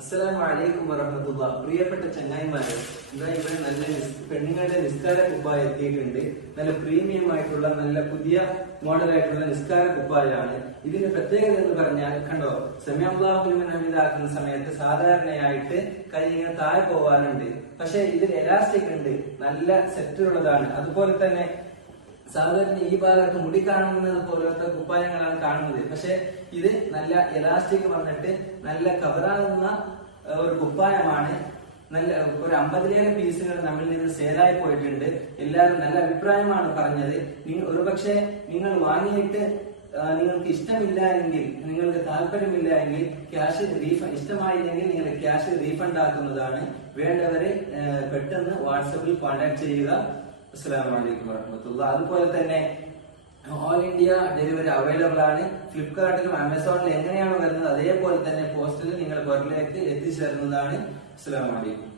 അസ്സലാമു അലൈക്കും വറഹ്മത്തുള്ളാഹി. പ്രിയപ്പെട്ട ചങ്ങായിമാരെ, ഇതാ ഇവിടെ നല്ല പെണ്ണുങ്ങളുടെ നിസ്കാര കുപ്പായ എത്തിയിട്ടുണ്ട്. നല്ല പ്രീമിയം ആയിട്ടുള്ള നല്ല പുതിയ മോഡലായിട്ടുള്ള നിസ്കാര കുപ്പായാണ്. ഇതിന്റെ പ്രത്യേകത എന്ന് പറഞ്ഞാൽ കണ്ടോ, സമയല്ലാഹു ലിമൻ ഹമിദാക്കുന്ന സമയത്ത് സാധാരണയായിട്ട് കൈ ഇങ്ങനെ താഴെ പോവാറുണ്ട്. പക്ഷെ ഇതിൽ എലാസ്റ്റിക് ഉണ്ട്, നല്ല സെറ്റ് ഉള്ളതാണ്. അതുപോലെ തന്നെ സാധാരണ ഈ ഭാഗത്ത് മുടി കാണുന്നത് പോലത്തെ കുപ്പായങ്ങളാണ് കാണുന്നത്. പക്ഷെ ഇത് നല്ല എലാസ്റ്റിക് വന്നിട്ട് നല്ല കവറാകുന്ന ഒരു കുപ്പായമാണ്. നല്ല ഒരു 50-ലേറെ പീസുകൾ നമ്മളിൽ നിന്ന് സേലായി പോയിട്ടുണ്ട്. എല്ലാവരും നല്ല അഭിപ്രായമാണ് പറഞ്ഞത്. ഒരുപക്ഷെ നിങ്ങൾ വാങ്ങിയിട്ട് നിങ്ങൾക്ക് ഇഷ്ടമില്ല എങ്കിൽ, നിങ്ങൾക്ക് താല്പര്യമില്ല എങ്കിൽ ക്യാഷ് റീഫണ്ട്, ഇഷ്ടമായില്ലെങ്കിൽ നിങ്ങൾ ക്യാഷ് റീഫണ്ട് ആക്കുന്നതാണ്. വേണ്ടവരെ പെട്ടെന്ന് വാട്സപ്പിൽ കോൺടാക്ട് ചെയ്യുക. അസ്സലാമു അലൈക്കും വറഹ്മത്തുള്ളാഹി. അതുപോലെ തന്നെ ഓൾ ഇന്ത്യ ഡെലിവറി അവൈലബിൾ ആണ്. ഫ്ലിപ്കാർട്ടിലും ആമസോണിലും എങ്ങനെയാണ് വരുന്നത് അതേപോലെ തന്നെ പോസ്റ്റിൽ നിങ്ങൾ വീട്ടിലേക്ക് എത്തിച്ചേരുന്നതാണ്. അസ്സലാമു അലൈക്കും.